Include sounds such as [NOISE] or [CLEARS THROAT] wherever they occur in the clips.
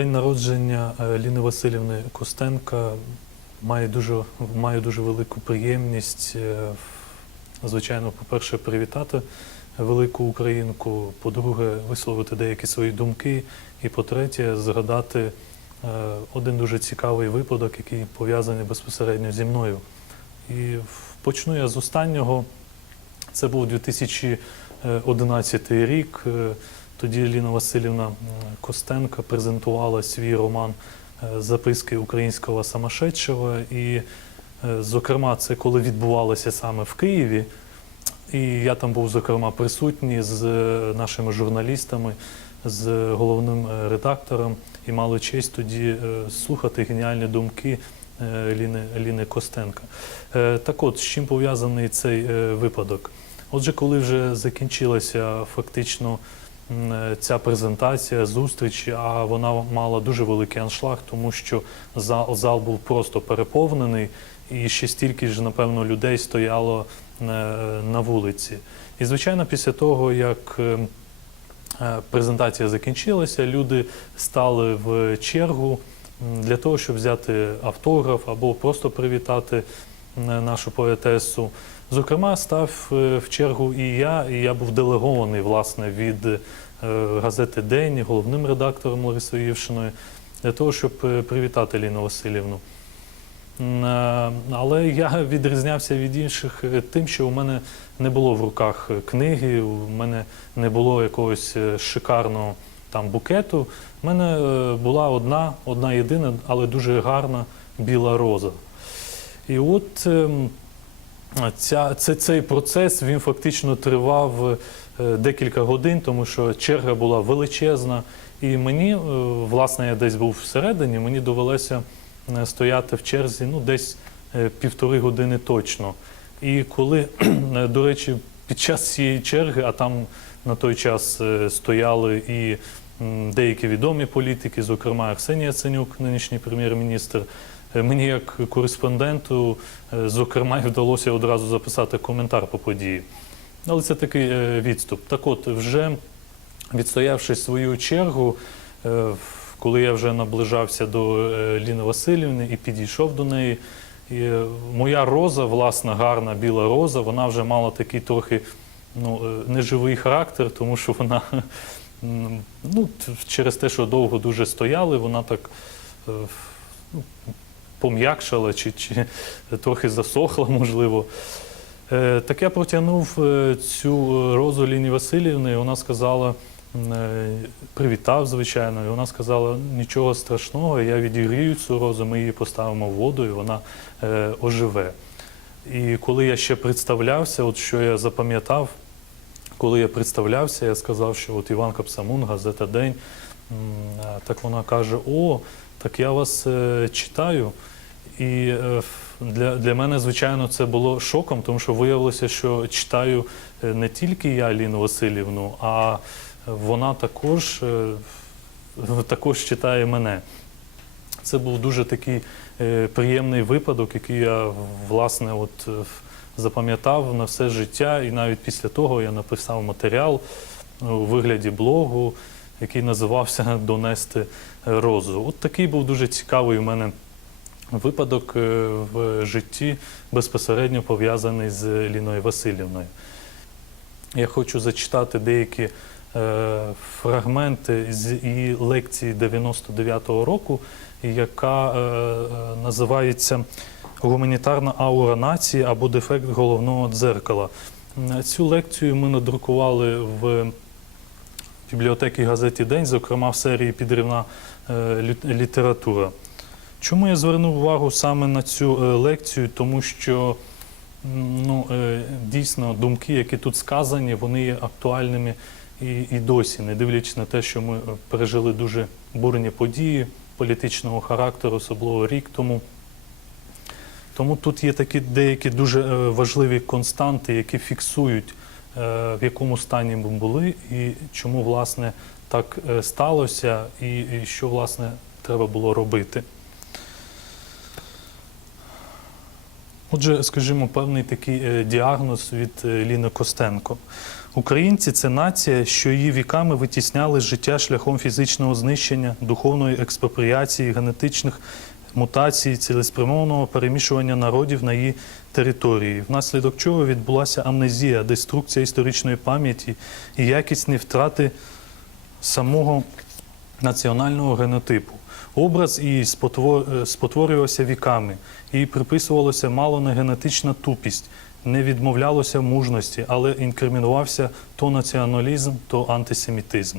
День народження е, Ліни Васильівни Костенка має дуже, має дуже велику приємність. е, Звичайно, по-перше, привітати велику українку, по-друге, висловити деякі свої думки, і по-третє, згадати е, один дуже цікавий випадок, який пов'язаний безпосередньо зі мною. І почну я з останнього. Це був 2011 рік. Е, Тоді Ліна Васильівна м, Костенко презентувала свій роман е, Записки українського самошедшого. І, е, зокрема, це коли відбувалося саме в Києві. І я там був, зокрема, присутній з е, нашими журналістами, з головним е, редактором, і мали честь тоді е, слухати геніальні думки е, Ліни, Ліни Костенка. Е, Так от, з чим пов'язаний цей е, випадок? Отже, коли вже закінчилася фактично е, ця презентація, зустріч, а вона мала дуже великий аншлаг, тому що зал, зал був просто переповнений, і ще стільки ж, напевно, людей стояло е, на вулиці. І, звичайно, після того, як е, е, презентація закінчилася, люди стали в чергу для того, щоб взяти автограф або просто привітати нашу поетесу. Зокрема, став е, в чергу і я, і я був делегований власне від е, газети День головним редактором Ларисою Євшиною для того, щоб е, привітати Ліну Васильівну. Але я відрізнявся від інших тим, що у мене не було в руках книги, у мене не було якогось шикарного там букету. У мене була одна, одна єдина, але дуже гарна біла роза. І от ем, ця, це, цей процес він фактично тривав е, декілька годин, тому що черга була величезна. І мені, е, власне, я десь був всередині, мені довелося е, стояти в черзі ну, десь півтори години точно. І коли, [CLEARS THROAT] до речі, під час цієї черги, а там на той час стояли і деякі відомі політики, зокрема Арсеній Яценюк, нинішній прем'єр-міністр, мені як кореспонденту, е, зокрема, й вдалося одразу записати коментар по події. Але це такий е, відступ. Так от, вже відстоявши свою чергу, е, коли я вже наближався до е, Ліни Васильівни і підійшов до неї, і е, моя роза, власна гарна біла роза, вона вже мала такий трохи ну, е, неживий характер, тому що вона [LAUGHS] ну, через те, що довго дуже стояли, вона так е, ну, пом'якшала чи, чи трохи засохла, можливо. Е, Так я протягнув е, цю розу Ліні Васильівни, і вона сказала, е, привітав, звичайно, і вона сказала, нічого страшного, я відігрію цю розу, ми її поставимо в воду, і вона оживе. І коли я ще представлявся, от що я запам'ятав, коли я представлявся, я сказав, що от Іван Капсамун, газета День. А Так вона каже: О, так я вас е, читаю. І е, для, для мене, звичайно, це було шоком, тому що виявилося, що читаю е, не тільки я Ліну Васильівну, а вона також, е, також читає мене. Це був дуже такий е, приємний випадок, який я власне от е, запам'ятав на все життя, і навіть після того я написав матеріал е, у вигляді блогу, який називався Донести розу. От такий був дуже цікавий у мене випадок е, в житті, безпосередньо пов'язаний з Ліною Васильівною. Я хочу зачитати деякі е, фрагменти з її лекції 99-го року, яка е, е, називається Гуманітарна аура нації або дефект головного дзеркала. Цю лекцію ми надрукували в бібліотеки газеті День, зокрема в серії Підривна е, література. Чому я звернув увагу саме на цю е, лекцію? Тому що ну, е, дійсно думки, які тут сказані, вони є актуальними і, і досі, не дивлячись на те, що ми пережили дуже бурні події політичного характеру, особливо рік тому. Тому тут є такі деякі дуже важливі константи, які фіксують, в якому стані ми були, і чому власне так е, сталося, і, що власне треба було робити. Отже, скажімо, певний такий е, діагноз від е, Ліни Костенко. Українці це нація, що її віками витісняли життя шляхом фізичного знищення, духовної експропріації, генетичних мутацій, цілеспрямованого перемішування народів на її території, внаслідок чого відбулася амнезія, деструкція історичної пам'яті і якісні втрати самого національного генотипу. Образ її е, спотворювався віками, і приписувалося мало не генетична тупість, не відмовлялося мужності, але інкримінувався то націоналізм, то антисемітизм.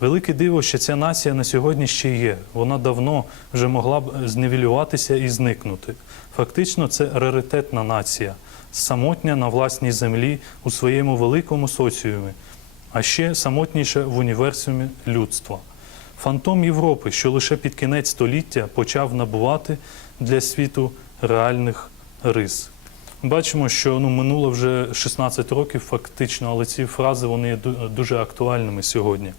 Велике диво, що ця нація на сьогодні ще є. Вона давно вже могла б зневілюватися і зникнути. Фактично, це раритетна нація, самотня на власній землі у своєму великому соціумі, а ще самотніше в універсумі людства. Фантом Європи, що лише під кінець століття почав набувати для світу реальних рис. Бачимо, що ну, минуло вже 16 років фактично, але ці фрази вони є дуже актуальними сьогодні.